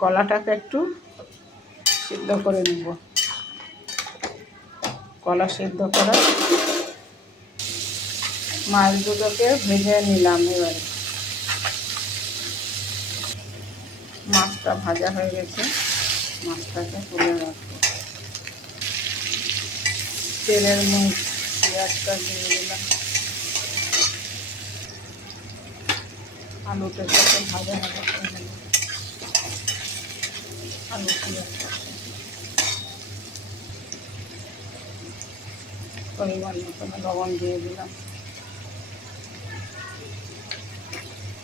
কলাটাকে একটু সিদ্ধ করে নেব। কলা সিদ্ধ করা মাছ দুটোকে ভেজে নিলাম। এবারে মাছটা ভাজা হয়ে গেছে, মাছটাকে তুলে রাখবো। তেলের মধ্যে পেঁয়াজটা দিয়ে দিলাম, আলুটা সাথে ভাজা ভাজা করে নেব। আলু পেঁয়াজটা পরিমাণ মতন লবণ দিয়ে দিলাম।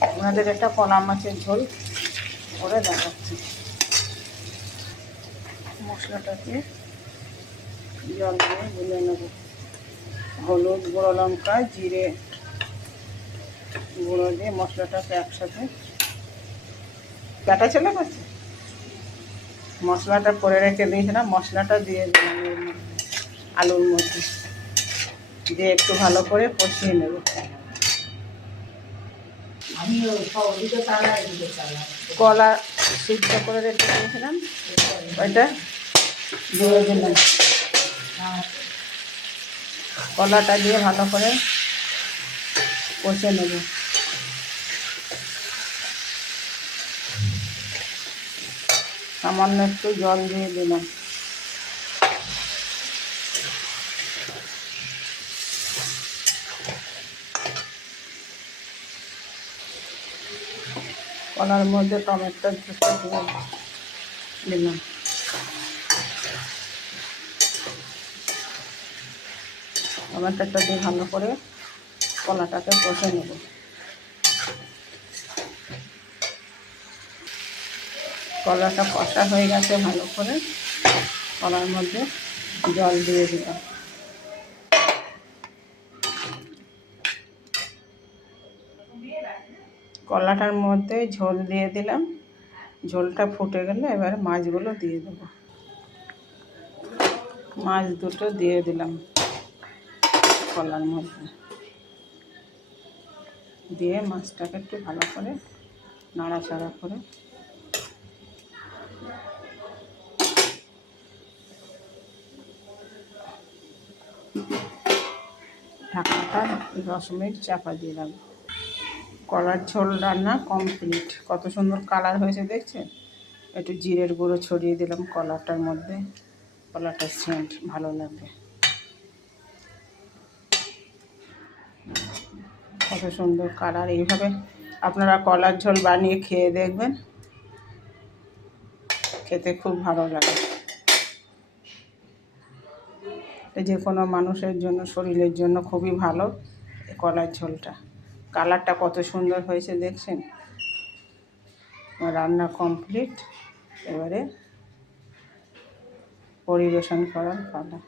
আপনাদের একটা কলা মাছের ঝোল করে দেখাচ্ছি। মশলাটাকে জল দিয়ে গুলে নেব। হলুদ, গুঁড়ো লঙ্কা, জিরে গুঁড়ো দিয়ে মশলাটাকে একসাথে কাটা চলে গেছে। মশলাটা করে রেখে দিয়েছিলাম, মশলাটা দিয়ে দিলাম এর মধ্যে, আলুর মধ্যে দিয়ে একটু ভালো করে কষিয়ে নেব। কলা সিদ্ধ করে রেখে দিয়েছিলাম, ওইটা দিয়ে দিলাম। কলাটা দিয়ে ভালো করে কষে নেব। সামান্য একটু জল দিয়ে দিলাম। কলার মধ্যে টমেটোর জুসটা দিয়ে দিলাম। টমেটোটা দিয়ে ভালো করে কলাটাকে কষে নেব। কলাটা কষা হয়ে গেছে ভালো করে, কলার মধ্যে জল দিয়ে দিলাম। কলাটার মধ্যে ঝোল দিয়ে দিলাম। ঝোলটা ফুটে গেলে এবারে মাছগুলো দিয়ে দেব। মাছ দুটো দিয়ে দিলাম কলার মধ্যে, দিয়ে মাছটাকে একটু ভালো করে নাড়াচাড়া করে ঢাকাটা 10 মিনিট চাপা দিয়ে রাখবো। কলার ঝোল রান্না কমপ্লিট। কত সুন্দর কালার হয়েছে দেখছেন। একটু জিরের গুঁড়ো ছড়িয়ে দিলাম কলাটার মধ্যে, কলাটার সেন্ট ভালো লাগবে। কত সুন্দর কালার। এইভাবে আপনারা কলার ঝোল বানিয়ে খেয়ে দেখবেন, খেতে খুব ভালো লাগে। যে কোনো মানুষের জন্য, শরীরের জন্য খুবই ভালো এই কলার ঝোলটা। কালারটা কত সুন্দর হয়েছে দেখছেন। রান্না কমপ্লিট, এবারে পরিবেশন করার পালা।